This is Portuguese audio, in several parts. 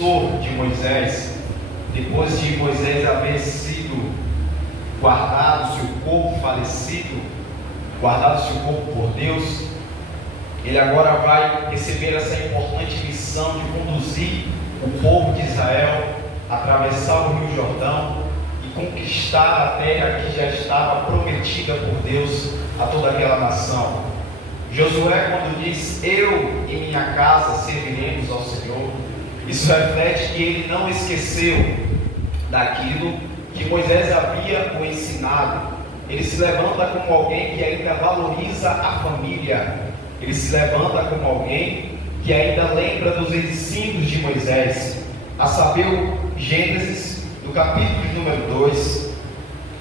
de Moisés, depois de Moisés haver sido guardado, seu corpo falecido, guardado seu corpo por Deus, ele agora vai receber essa importante missão de conduzir o povo de Israel a atravessar o Rio Jordão e conquistar a terra que já estava prometida por Deus a toda aquela nação. Josué, quando diz: eu e minha casa serviremos ao Senhor, isso reflete que ele não esqueceu daquilo que Moisés havia o ensinado. Ele se levanta como alguém que ainda valoriza a família. Ele se levanta como alguém que ainda lembra dos ensinos de Moisés. A saber, o Gênesis, do capítulo número 2,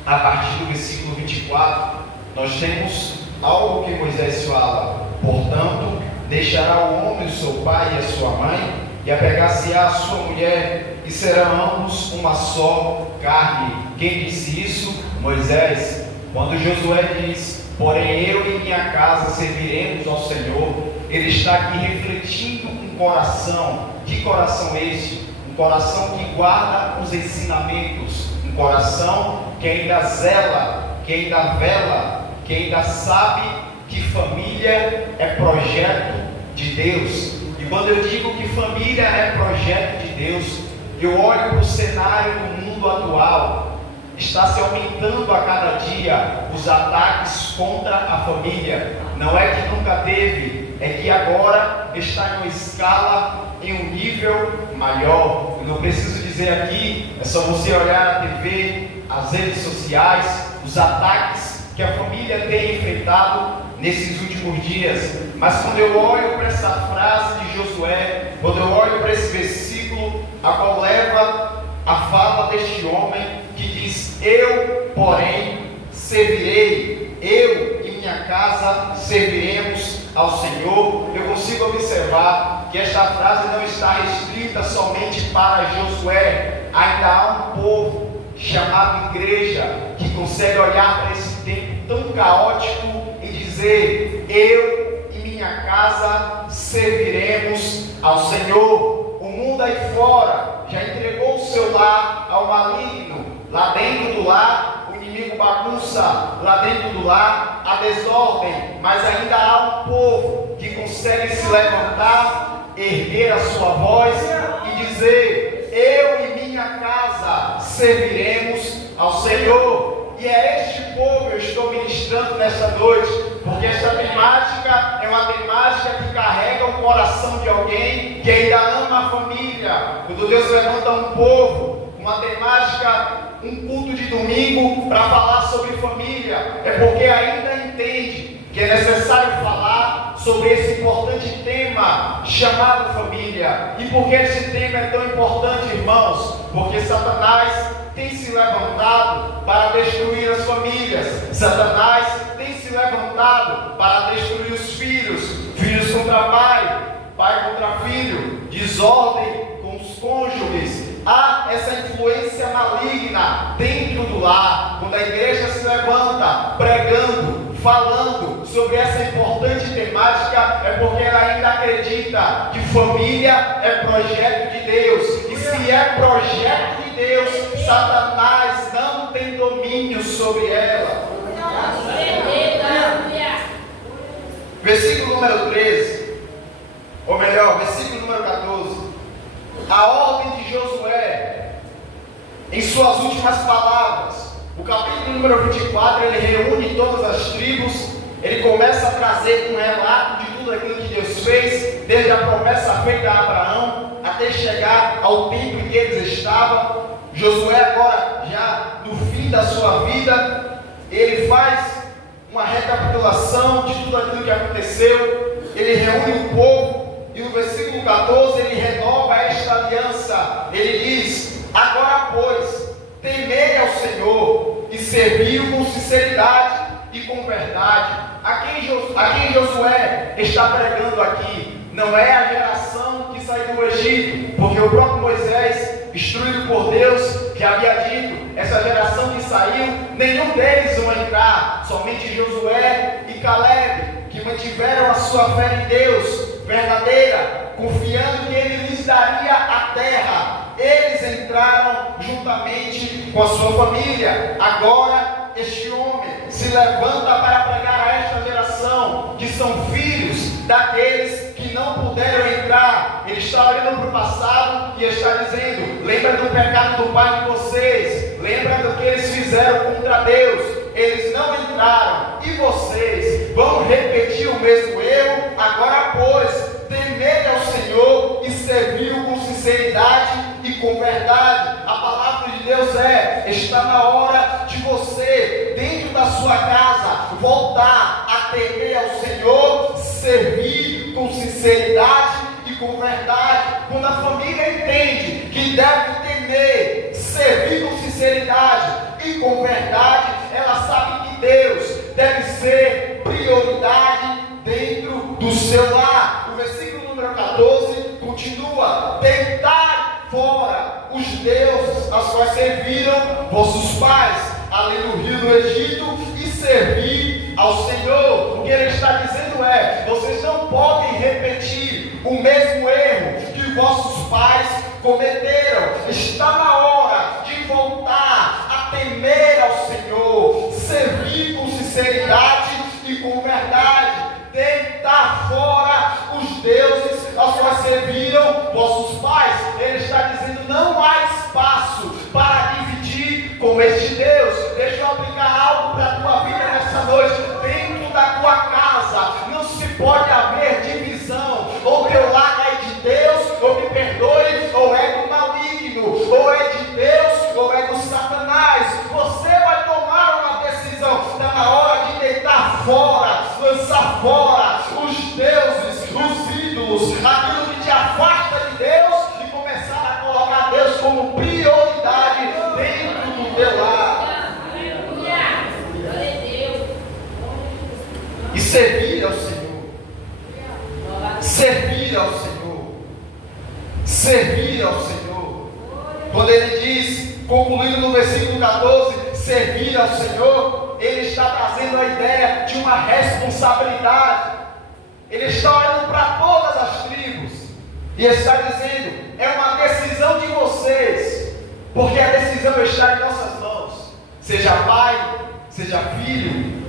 a partir do versículo 24, nós temos algo que Moisés fala: portanto, deixará o homem o seu pai e a sua mãe, e apegar-se-á a sua mulher, e serão ambos uma só carne. Quem disse isso? Moisés. Quando Josué diz: porém eu e minha casa serviremos ao Senhor, ele está aqui refletindo um coração. Que coração este? Um coração que guarda os ensinamentos, um coração que ainda zela, que ainda vela, que ainda sabe que família é projeto de Deus. E quando eu digo que família é projeto de Deus, eu olho para o cenário do mundo atual. Está se aumentando a cada dia os ataques contra a família. Não é que nunca teve, é que agora está em uma escala, em um nível maior. Eu não preciso dizer aqui, é só você olhar a TV, as redes sociais, os ataques que a família tem enfrentado nesses últimos dias. Mas quando eu olho para essa frase de Josué, quando eu olho para esse versículo, a qual leva a fala deste homem, que diz: eu, porém, servirei, eu e minha casa serviremos ao Senhor, eu consigo observar que esta frase não está restrita somente para Josué. Ainda há um povo chamado igreja que consegue olhar para esse tempo tão caótico e dizer: eu e minha casa serviremos ao Senhor. O mundo aí fora já entregou o seu lar ao maligno. Lá dentro do lar, o inimigo bagunça. Lá dentro do lar, a desordem. Mas ainda há um povo que consegue se levantar, erguer a sua voz e dizer: eu e minha casa serviremos ao Senhor. E é este povo que eu estou ministrando nesta noite, porque esta temática é uma temática que carrega o coração de alguém que ainda ama a família. Quando Deus levanta um povo, uma temática, um culto de domingo para falar sobre família, é porque ainda entende que é necessário falar sobre esse importante tema chamado família. E por que esse tema é tão importante, irmãos? Porque Satanás tem se levantado para destruir as famílias. Satanás tem se levantado para destruir os filhos, filhos contra pai, pai contra filho, desordem com os cônjuges. Há essa influência maligna dentro do lar. Quando a igreja se levanta pregando, falando sobre essa importante temática, é porque ela ainda acredita que família é projeto de Deus. E se é projeto de Deus, Satanás não tem domínio sobre ela. Versículo número 13, ou melhor, versículo número 14. A ordem de Josué, em suas últimas palavras, o capítulo número 24, ele reúne todas as tribos. Ele começa a trazer um relato de tudo aquilo que Deus fez, desde a promessa feita a Abraão até chegar ao tempo em que eles estavam. Josué agora, já no fim da sua vida, ele faz uma recapitulação de tudo aquilo que aconteceu. Ele reúne o povo e no versículo 14 ele renova esta aliança. Ele diz: agora pois, temei ao Senhor e serviu com sinceridade e com verdade. A quem Josué está pregando aqui não é a geração que saiu do Egito, porque o próprio Moisés, instruído por Deus, já havia dito: essa geração que saiu, nenhum deles vão entrar, somente Josué e Caleb, que mantiveram a sua fé em Deus verdadeira, confiando que Ele lhes daria a terra. juntamente com a sua família. Agora este homem se levanta para pregar a esta geração, que são filhos daqueles que não puderam entrar. Ele está olhando para o passado e está dizendo: lembra do pecado do pai de vocês, lembra do que eles fizeram contra Deus. Eles não entraram, e vocês vão repetir o mesmo erro. Agora, pois, temei ao Senhor e serviu com sinceridade e com verdade. A palavra de Deus está na hora de você, dentro da sua casa, voltar a temer ao Senhor, servir com sinceridade e com verdade. Quando a família entende que deve temer, servir com sinceridade e com verdade, ela sabe que Deus deve ser prioridade dentro do seu lar. O versículo número 14 continua: deitai fora os deuses aos quais serviram vossos pais além do rio do Egito, e servir ao Senhor. O que ele está dizendo vocês não podem repetir o mesmo erro que vossos pais cometeram. Está na hora de voltar a temer ao Senhor, servir com sinceridade e com verdade, deitar fora os deuses aos quais serviram vossos pais. Ele está dizendo: não há espaço para dividir com este Deus. Deixa eu aplicar algo para a tua vida nessa noite. Dentro da tua casa não se pode haver divisão. Ou teu lar é de Deus, ou me perdoe, ou é do maligno, ou é de Deus, ou é do Satanás. Você vai tomar uma decisão. Está na hora de deitar fora, lançar fora os deuses, os ídolos, aquilo que te afasta de Deus, e começar a colocar Deus como prioridade dentro do teu lar. E servir ao Senhor. Servir ao Senhor. Servir ao Senhor. Quando ele diz, concluindo no versículo 14, servir ao Senhor, ele está trazendo a ideia de uma responsabilidade. Ele está olhando para todas as tribos e está dizendo: é uma decisão de vocês, porque a decisão está em nossas mãos. Seja pai, seja filho,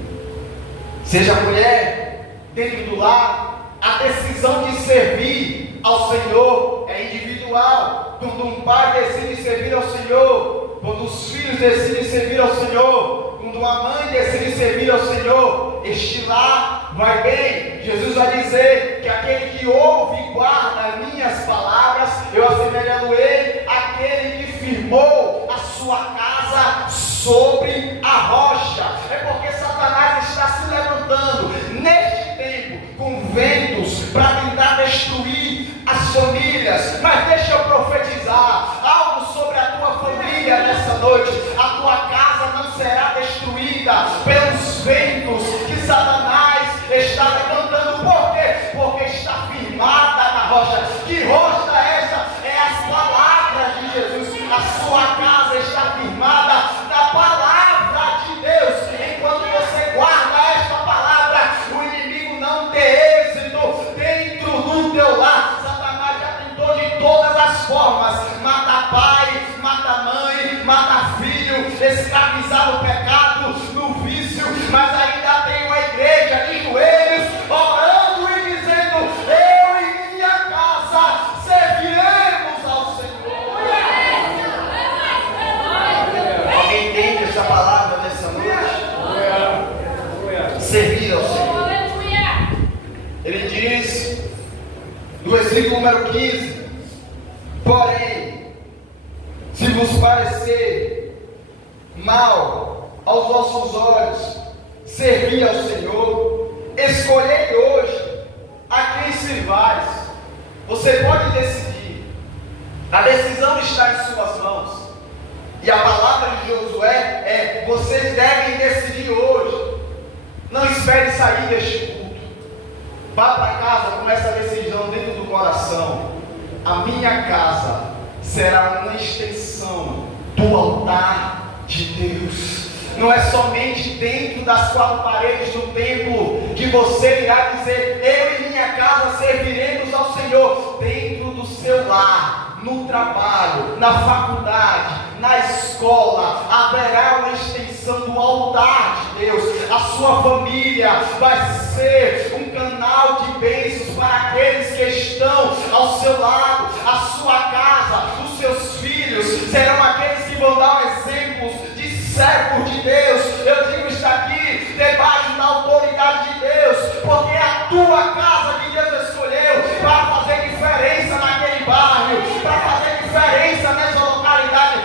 seja mulher, dentro do lar, a decisão de servir ao Senhor é individual. Quando um pai decide servir ao Senhor, quando os filhos decidem servir ao Senhor, quando uma mãe decide servir ao Senhor, este lar vai bem. Jesus vai dizer que aquele que ouve e guarda minhas palavras, eu assemelhando-ei àquele que firmou a sua casa sobre a rocha. É porque Satanás está se levantando neste tempo com ventos para tentar destruir as famílias. Mas deixa eu profetizar algo sobre a tua família nessa noite. A tua casa não será destruída pelos ventos que Satanás está levantando. Por quê? Porque está firmada na rocha. Que rocha é essa? É as palavras de Jesus. A sua casa está firmada na palavra de Deus. Enquanto você guarda esta palavra, o inimigo não tem êxito dentro do teu lar. Satanás já tentou de todas as formas: mata pai, mata mãe, mata filho, escravizar o pecado, no vício. Mas ainda tem uma igreja de joelhos orando e dizendo: eu e minha casa serviremos ao Senhor. Alguém entende essa palavra nessa noite? Servir ao Senhor. Ele diz no versículo número 15: porém, se vos parecer mal aos vossos olhos servir ao Senhor, escolhei hoje a quem servais. Você pode decidir. A decisão está em suas mãos. E a palavra de Josué é: vocês devem decidir hoje. Não espere sair deste culto. Vá para casa com essa decisão dentro do coração: a minha casa será uma extensão do altar de Deus. Não é somente dentro das quatro paredes do templo que você irá dizer: eu e minha casa serviremos ao Senhor. Dentro do seu lar, no trabalho, na faculdade, na escola, haverá uma extensão do altar de Deus. A sua família vai ser um canal de bênçãos para aqueles que estão ao seu lado. A sua casa, os seus filhos serão aqueles que vão dar exemplos de servos de Deus. Eu digo isso aqui debaixo da autoridade de Deus, porque é a tua casa que Deus escolheu para fazer diferença naquele bairro, para fazer diferença nessa localidade.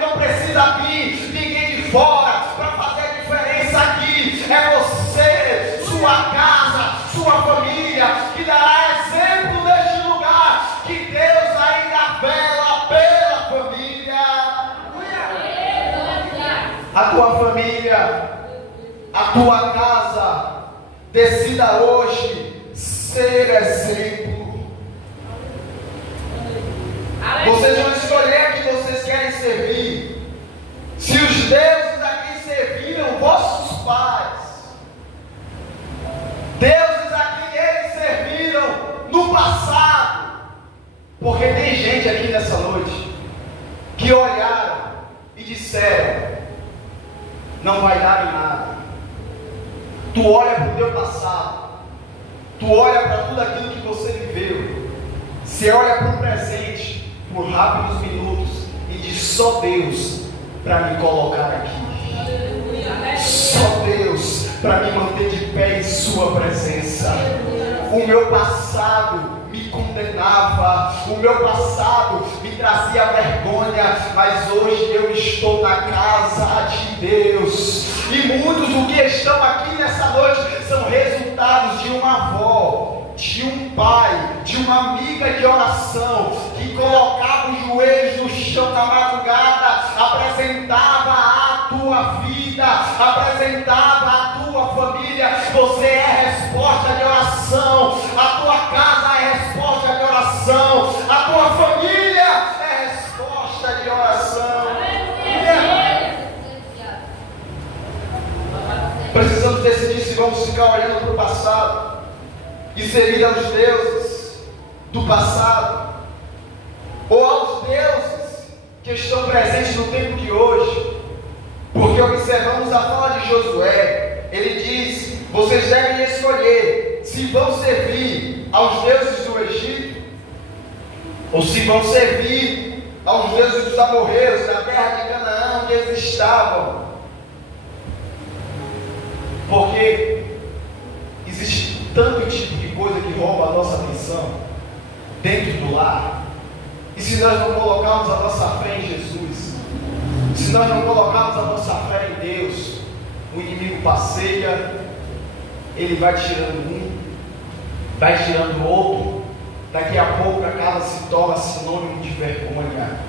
Não precisa vir ninguém de fora para fazer diferença aqui. É você, sua casa, sua família, que dará exemplo neste lugar, que Deus ainda vela pela família. A tua família, a tua casa, decida hoje ser exemplo. Vocês vão escolher a quem vocês querem servir. Se os deuses a quem serviram vossos pais, deuses a quem eles serviram no passado, porque tem gente aqui nessa noite que olharam e disseram: não vai dar em nada. Tu olha para o teu passado, tu olha para tudo aquilo que você viveu, você olha para o presente por rápidos minutos e diz: só Deus para me colocar aqui, só Deus para me manter de pé em sua presença. O meu passado me condenava, o meu passado me trazia vergonha, mas hoje eu estou na casa de Deus. E muitos do que estão aqui nessa noite são resultados de uma avó, de um pai, de uma amiga de oração, que colocava os joelhos no chão na madrugada, apresentava a tua vida, apresentava a tua família. Você é resposta de oração, a tua casa é resposta de oração, a tua família é resposta de oração. Precisamos decidir se vamos ficar olhando para o passado e servir aos deuses do passado, ou aos deuses que estão presentes no tempo de hoje. Porque observamos a fala de Josué, ele diz: vocês devem escolher se vão servir aos deuses do Egito, ou se vão servir aos deuses dos amorreus, da terra de Canaã, onde eles estavam. Porque existe tanto tipo de coisa que rouba a nossa atenção dentro do lar. E se nós não colocarmos a nossa fé em Jesus, se nós não colocarmos a nossa fé em Deus, o inimigo passeia, ele vai tirando um, vai tirando outro. Daqui a pouco a casa se torna sinônimo de vergonha.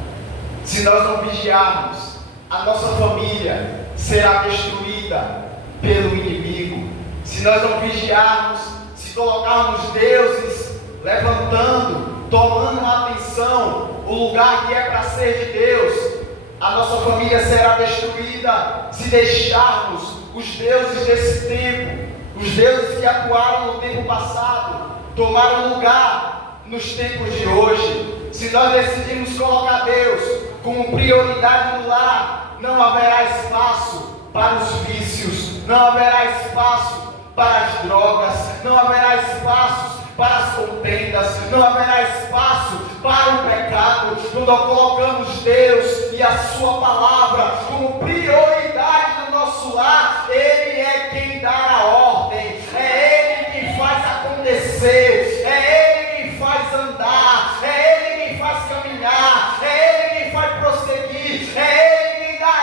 Se nós não vigiarmos, a nossa família será destruída pelo inimigo. Se nós não vigiarmos, se colocarmos deuses levantando, tomando atenção o lugar que é para ser de Deus, a nossa família será destruída. Se deixarmos os deuses desse tempo, os deuses que atuaram no tempo passado, tomaram lugar nos tempos de hoje. Se nós decidirmos colocar Deus como prioridade no lar, não haverá espaço para os vícios, não haverá espaço para as drogas, não haverá espaço para as contendas, não haverá espaço para o pecado. Quando nós colocamos Deus e a sua palavra como prioridade no nosso lar, Ele é quem dá a ordem, é Ele quem faz acontecer, é Ele quem faz andar, é Ele quem faz caminhar, é Ele quem faz prosseguir, é Ele quem dá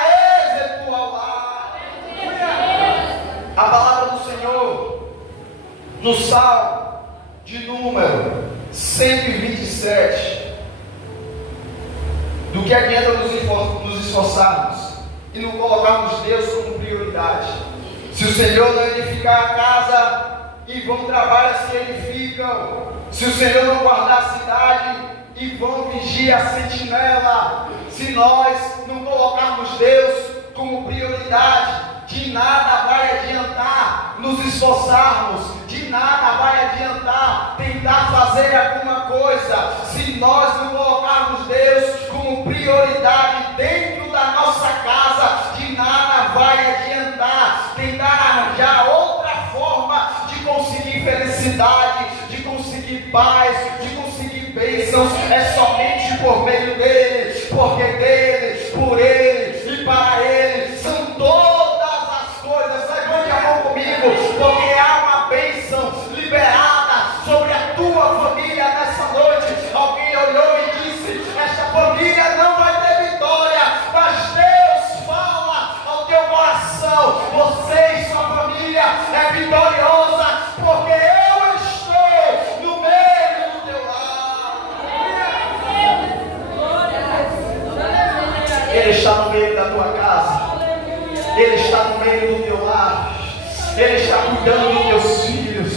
êxito ao lar. A palavra do Senhor no Salmo de número 127, do que adianta nos esforçarmos e não colocarmos Deus como prioridade, se o Senhor não edificar a casa, e vão trabalhos que edificam, se o Senhor não guardar a cidade, e vão vigiar a sentinela. Se nós não colocarmos Deus como prioridade, de nada vai adiantar nos esforçarmos, de nada vai adiantar tentar fazer alguma coisa, se nós não colocarmos Deus como prioridade dentro paz, de conseguir bênçãos, é somente por meio dele, porque dele, por ele e para ele são todas as coisas. Levante a mão comigo, porque há uma bênção liberada sobre a tua família nessa noite. Alguém olhou e disse: esta família não vai ter vitória, mas Deus fala ao teu coração: você e sua família é vitoriosa, porque eu estou no meio do teu lar. Ele está no meio da tua casa, Ele está no meio do teu lar, Ele está cuidando dos teus filhos.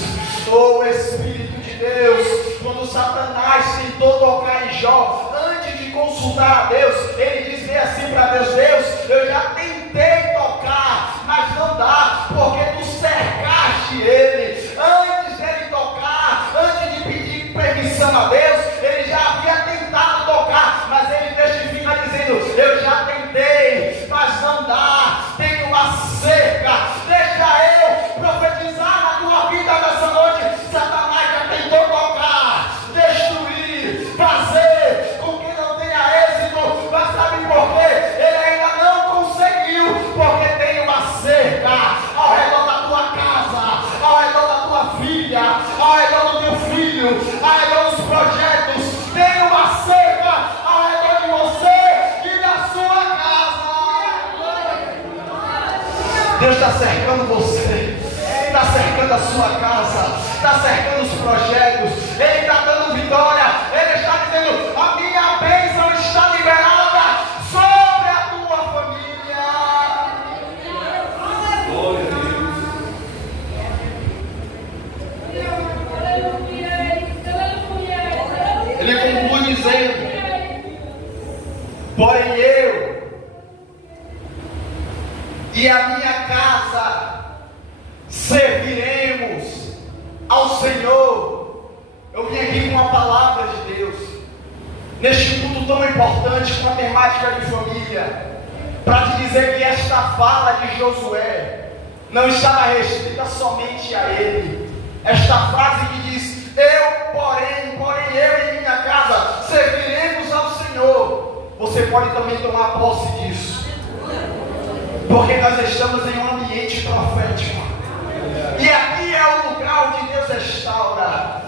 Oh Espírito de Deus, quando Satanás tentou tocar em Jó, antes de consultar a Deus, ele disse assim para Deus: Deus, eu já tentei tocar, mas não dá, porque tu cercaste ele. Antes dele tocar, antes de pedir permissão a Deus, ele já havia tentado tocar, mas ele testifica dizendo: eu já tentei, mas não dá, tem uma cerca. Deixa eu profetizar na tua vida nessa noite. Satanás já tentou tocar, destruir, fazer com que não tenha êxito, mas sabe por quê? Ele ainda não conseguiu, porque tem uma cerca ao redor da tua casa, ao redor da tua filha, ao redor do teu filho, ao redor dos projetos. Tem uma cerca ao redor de você e da sua casa. Deus está cercando você, está cercando a sua casa, está cercando os projetos, Ele está dando vitória, Ele está dizendo: a minha bênção está liberada sobre a tua família. Glória a Deus. Ele conclui dizendo: porém eu e a minha casa serviremos ao Senhor. Eu vim aqui com uma palavra de Deus, neste culto tão importante, com a temática de família, para te dizer que esta fala de Josué não estava restrita somente a ele. Esta frase que diz: eu, porém eu e minha casa serviremos ao Senhor. Você pode também tomar posse disso, porque nós estamos em um ambiente profético. E aqui é o lugar onde Deus restaura.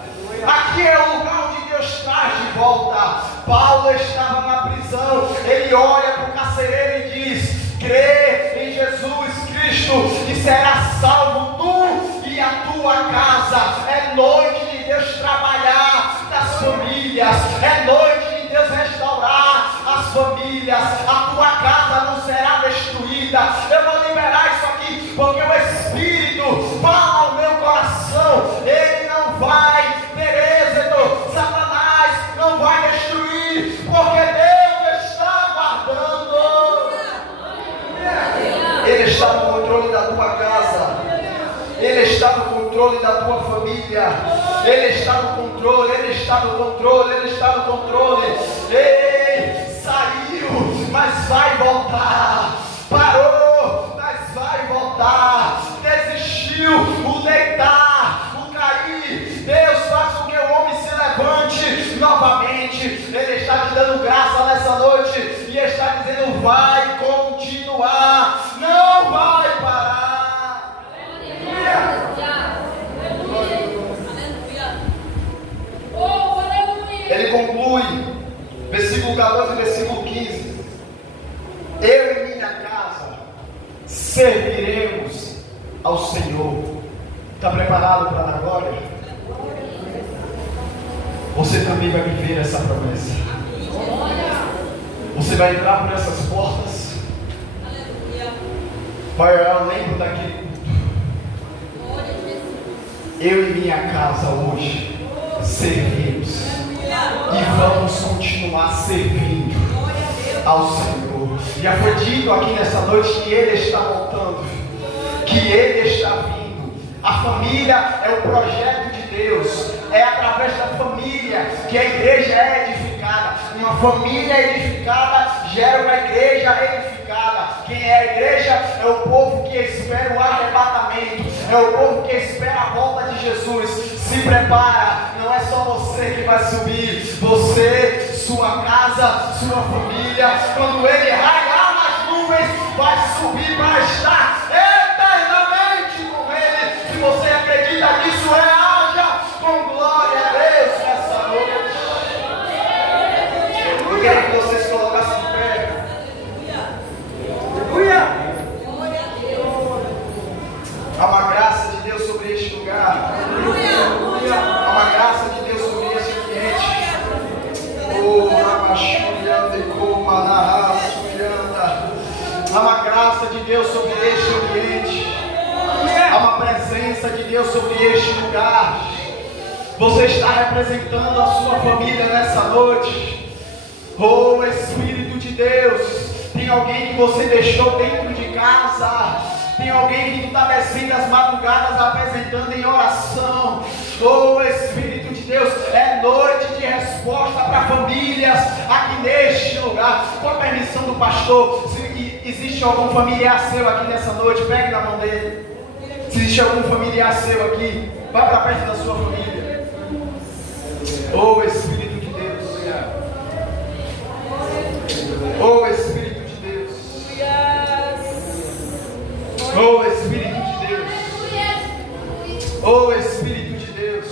Aqui é o lugar onde Deus traz de volta. Paulo estava na prisão. Ele olha para o carcereiro e diz: crê em Jesus Cristo e será salvo tu e a tua casa. É noite de Deus trabalhar nas famílias. É noite de Deus restaurar as famílias. A tua casa não será destruída. Eu vou liberar isso aqui, porque o Espírito fala ao meu coração. Ele não vai ter êxito. Satanás não vai destruir, porque Deus está guardando. Ele está no controle da tua casa, Ele está no controle da tua família, Ele está no controle, Ele está no controle, Ele está no controle. Ei, saiu, mas vai voltar. Parou, mas vai voltar. Desistiu, o deitar, o cair. Deus faz com que o homem se levante novamente. Ele está te dando graça nessa noite e está dizendo: vai continuar, não vai parar. Ele conclui, versículo 14 e versículo 15: eu e minha casa serviremos ao Senhor. Está preparado para dar glória? Você também vai viver essa promessa. Você vai entrar por essas portas. Pai, eu lembro daquele culto. Eu e minha casa hoje servimos e vamos continuar servindo ao Senhor. Já foi dito aqui nessa noite que Ele está voltando, que Ele está vindo. A família é o projeto de Deus. É através da família que a igreja é edificada. Uma família edificada gera uma igreja edificada. Quem é a igreja é o povo que espera o arrebatamento, é o povo que espera a volta de Jesus. Se prepara, não é só você você que vai subir. Você, sua casa, sua família. Quando Ele raiar nas nuvens, vai subir para estar eternamente com Ele. Se você acredita nisso, reaja com glória a Deus nessa noite. Eu queria que vocês colocassem de pé. Aleluia! Há uma graça de Deus sobre este lugar. Há uma graça de Deus sobre este ambiente. Há uma graça de Deus sobre este ambiente. Há uma presença de Deus sobre este lugar. Você está representando a sua família nessa noite. Oh Espírito de Deus, tem alguém que você deixou dentro de casa. Tem alguém que está descendo as madrugadas apresentando em oração. Oh Espírito de Deus, é noite de resposta para famílias aqui neste lugar. Com a permissão do pastor, se existe algum familiar seu aqui nessa noite, pegue na mão dele. Se existe algum familiar seu aqui, vá para perto da sua família. Oh Espírito de Deus. Oh Espírito de Deus. Oh Espírito de Deus. Oh Espírito de Deus.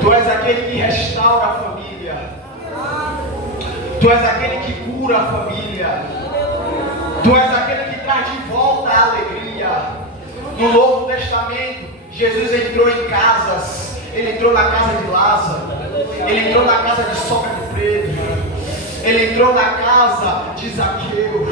Tu és aquele que restaura a família. Tu és aquele que cura a família. Tu és aquele que traz de volta a alegria. No Novo Testamento, Jesus entrou em casas. Ele entrou na casa de Lázaro. Ele entrou na casa de sogra de Pedro. Ele entrou na casa de Zaqueu.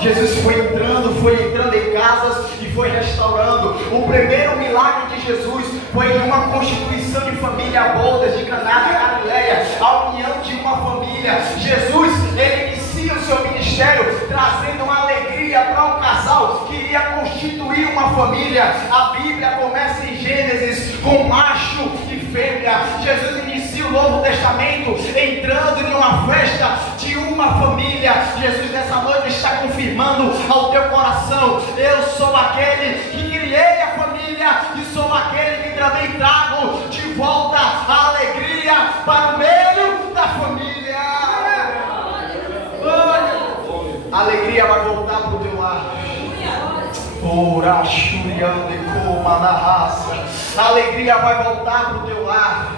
Jesus foi entrando em casas e foi restaurando. O primeiro milagre de Jesus foi em uma constituição de família, bodas de Caná da Galileia, a união de uma família. Jesus, ele inicia o seu ministério trazendo uma alegria para um casal que iria constituir uma família. A Bíblia começa em Gênesis com macho e fêmea. Jesus inicia o Novo Testamento entrando em uma festa de uma família. Jesus nessa noite está confirmando ao teu coração: eu sou aquele que criei a família e sou aquele que também trago de volta a alegria para o meio da família. A alegria vai voltar para o teu lar. A alegria vai voltar para o teu lar.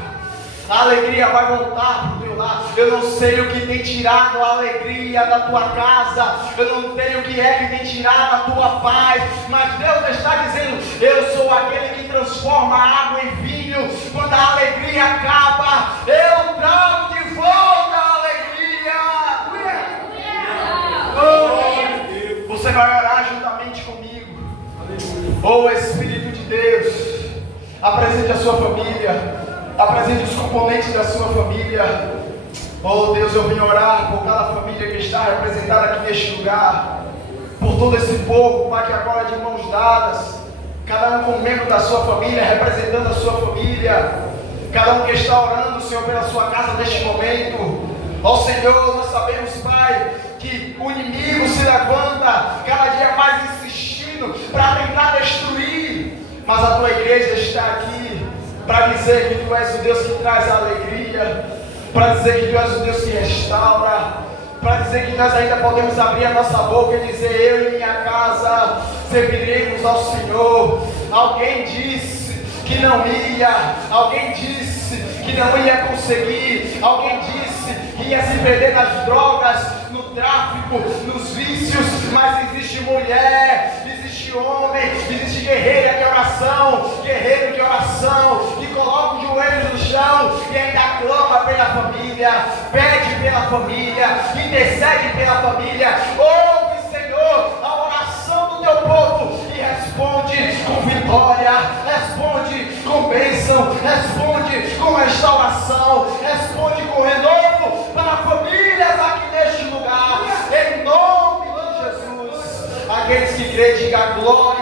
A alegria vai voltar para o teu lar. Eu não sei o que tem tirado a alegria da tua casa. Eu não sei o que é que tem tirado a tua paz. Mas Deus está dizendo: eu sou aquele que transforma a água em vinho. Quando a alegria acaba, eu trago de volta a alegria. Oh, você vai orar juntamente comigo. Oh Espírito de Deus, apresente a sua família. Apresente os componentes da sua família. Oh Deus, eu vim orar por cada família que está representada aqui neste lugar. Por todo esse povo, Pai, que agora de mãos dadas, cada um com um membro da sua família, representando a sua família. Cada um que está orando, Senhor, pela sua casa neste momento. Ó Senhor, nós sabemos, Pai, que o inimigo se levanta cada dia mais insistindo para tentar destruir. Mas a tua igreja está aqui para dizer que Tu és o Deus que traz a alegria, para dizer que Tu és o Deus que restaura, para dizer que nós ainda podemos abrir a nossa boca e dizer: eu e minha casa serviremos ao Senhor. Alguém disse que não ia, alguém disse que não ia conseguir, alguém disse que ia se perder nas drogas, no tráfico, nos vícios, mas existe mulher, existe homem, existe guerreira de oração, guerreiro de oração, que coloca os joelhos no chão e ainda clama pela família, pede pela família, intercede pela família. Ouve, Senhor, a oração do teu povo e responde com vitória, responde com bênção, responde com restauração, responde com renovo para famílias aqui neste lugar, em nome de Jesus. Aqueles que creem, digam glória.